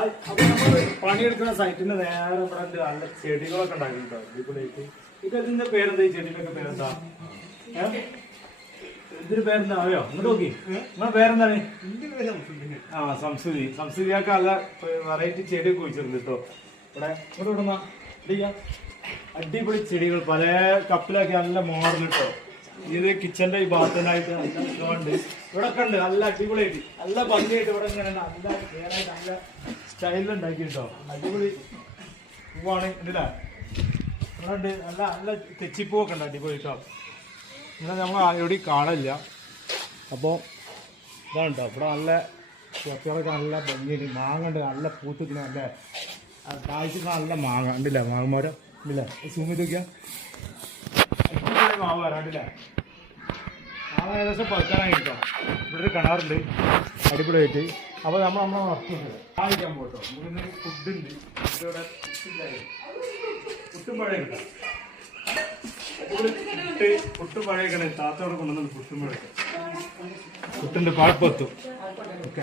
അപ്പൊ നമ്മള് പണിയെടുക്കുന്ന സൈറ്റിന് നേരെ ഇവിടെ നല്ല ചെടികളൊക്കെ ഉണ്ടാക്കിട്ടോ അടിപൊളിയായിട്ട്. ഇതിന്റെ പേരെന്താ? ഈ ചെടികളൊക്കെ പേരെന്താ? ഇതിന്റെ പേരെന്താ അറിയോ? ഇങ്ങോട്ട് നോക്കി, നിങ്ങളെ പേരെന്താണ്? സംസ്കൃതി. സംസ്കൃതിയൊക്കെ നല്ല വെറൈറ്റി ചെടിയൊക്കെ കുഴിച്ചിട്ടുണ്ട് കേട്ടോ ഇവിടെ. ഇവിടെ വിടുന്ന അടിപൊളി ചെടികൾ പല കപ്പിലൊക്കെ നല്ല മോഡൽ കേട്ടോ. ഇത് കിച്ചന്റെ ഈ ഭാഗത്തിനായിട്ട് നല്ല ഉണ്ട്. ഇവിടെ ഒക്കെ ഉണ്ട് നല്ല അടിപൊളിയായിട്ട് നല്ല ഭംഗിയായിട്ട് ഇവിടെ ഇങ്ങനെ നല്ല കേറായിട്ട് നല്ല സ്റ്റൈലിൽ ഉണ്ടാക്കി കേട്ടോ. അടിപൊളി പൂവാണ് ഇതിലാ. ഇവിടെ ഉണ്ട് നല്ല നല്ല തെച്ചിപ്പൂവൊക്കെ ഉണ്ട് അടിപൊളി കേട്ടോ. ഇങ്ങനെ നമ്മൾ എവിടെയും കാണില്ല. അപ്പോൾ ഇതാണ് കേട്ടോ. ഇവിടെ നല്ല കുട്ടികളൊക്കെ നല്ല ഭംഗിയുണ്ട്. മാങ്ങ ഉണ്ട് നല്ല പൂത്തിട്ട് നല്ല കാഴ്ചക്ക് നല്ല മാങ്ങ ഉണ്ടല്ല. മാങ്ങമാരം ഉണ്ടല്ലേ? സൂം ചെയ്ത് നോക്കിയാൽ അടിപൊളി മാവ് വരാണ്ടില്ലേ? മാവ് ഏകദേശം പഴുക്കാനായി കേട്ടോ. ഇവിടെ ഒരു കിണറുണ്ട് അടിപൊളിയായിട്ട്. അപ്പോൾ നമ്മളെ നടത്തുന്നത് കാണിക്കാൻ പോട്ടോ. നമുക്കിന്ന് ഫുഡുണ്ട്. ഇവിടെ പുട്ടും പഴയ കിട്ടാം. പുട്ടും പഴയൊക്കെ താത്തോടെ കൊണ്ടുവന്നത്. പുട്ടും പഴയൊക്കെ പുട്ടുണ്ട് പാഴ്പ്പത്തും ഓക്കെ.